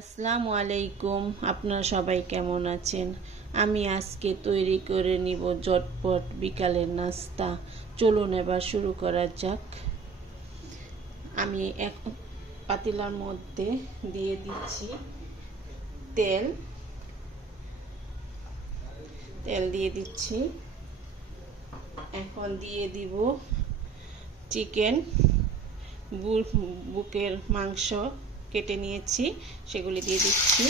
আসসালামু আলাইকুম। আপনারা সবাই কেমন আছেন? আমি আজকে তৈরি করে নিব ঝটপট বিকালের নাস্তা। চলুন এবার শুরু করা যাক। আমি এক পাতিলার মধ্যে দিয়ে দিচ্ছি তেল দিয়ে দিচ্ছি। এখন দিয়ে দিব চিকেন বুকের মাংস কেটে নিয়েছি, সেগুলি দিয়ে দিচ্ছি।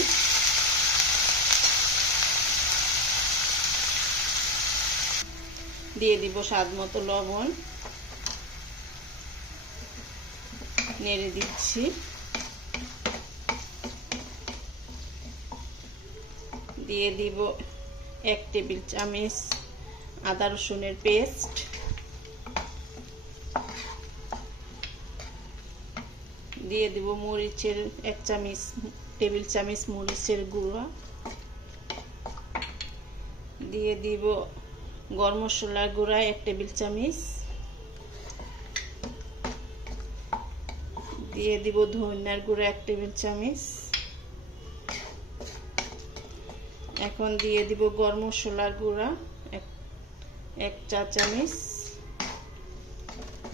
দিয়ে দিব স্বাদ মতো লবণ, নেড়ে দিচ্ছি। দিয়ে দিব 1 টেবিল চামচ আদা রসুনের পেস্ট, দিয়ে দিব মরিচের 1 টেবিল চামচ মরিচের গুঁড়া, দিয়ে দিব গরম মশলার গুঁড়া 1 টেবিল চামচ, দিয়ে দিব ধনিয়ার গুঁড়া 1 টেবিল চামচ। এখন দিয়ে দিব গরম মশলার গুঁড়া 1 চা চামচ,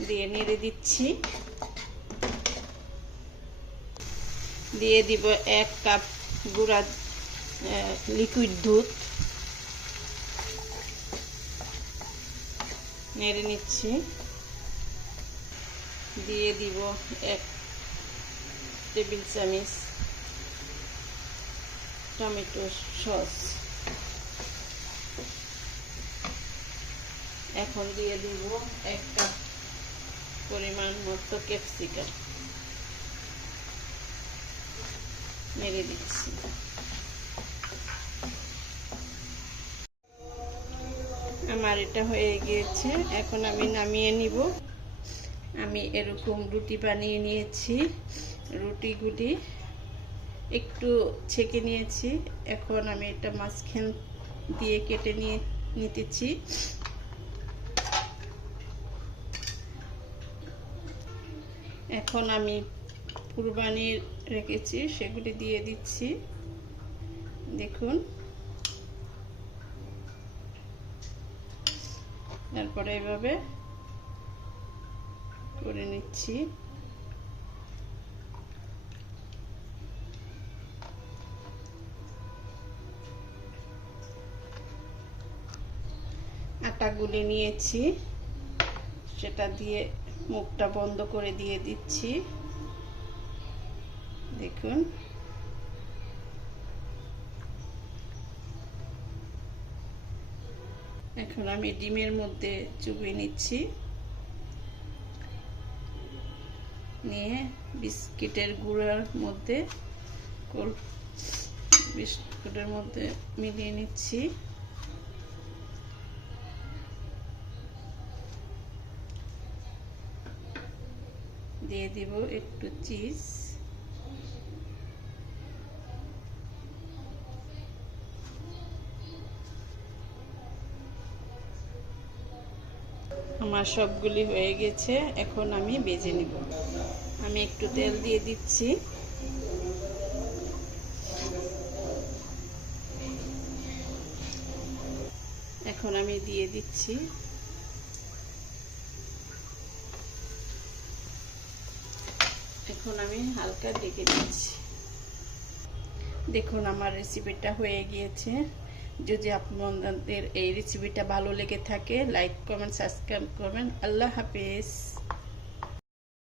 দিয়ে নেড়ে দিচ্ছি। দিয়ে দিব 1 কাপ গুঁড়া লিকুইড দুধ, নেড়ে নিচ্ছি। দিয়ে দিব 1 টেবিল চামচ টমেটো সস। এখন দিয়ে দিব 1 কাপ পরিমাণ মতো ক্যাপসিকাম, নেড়ে দিচ্ছি। আমার এটা হয়ে গিয়েছে, এখন আমি নামিয়ে নিব। আমি এরকম রুটি বানিয়ে নিয়েছি, রুটিগুলি একটু ছেঁকে নিয়েছি। এখন আমি এটা মাঝখান দিয়ে কেটে নিতেছি। এখন আমি পুর বানিয়ে রেখেছি, সেগুলি দিয়ে দিচ্ছি। দেখুন, তারপরে এভাবে করে নিচ্ছি। আটা গুলে নিয়েছি, সেটা দিয়ে মুখটা বন্ধ করে দিয়ে দিচ্ছি। দেখুন, এখন আমি ডিমের মধ্যে চুবিয়ে নিচ্ছি, নিয়ে বিস্কিটের গুঁড়ার মধ্যে মিলিয়ে নিচ্ছি। দিয়ে দিব একটু চিজ, আমার সবগুলি হয়ে গেছে। এখন আমি ভেজে নিব। আমি একটু তেল দিয়ে দিচ্ছি। এখন আমি দিয়ে দিচ্ছি। এখন আমি হালকা ঢেকে দিচ্ছি। দেখুন, আমার রেসিপিটা হয়ে গিয়েছে। যদি আপনাদের এই রেসিপিটা ভালো লেগে থাকে, লাইক কমেন্ট সাবস্ক্রাইব করবেন। আল্লাহ হাফেজ।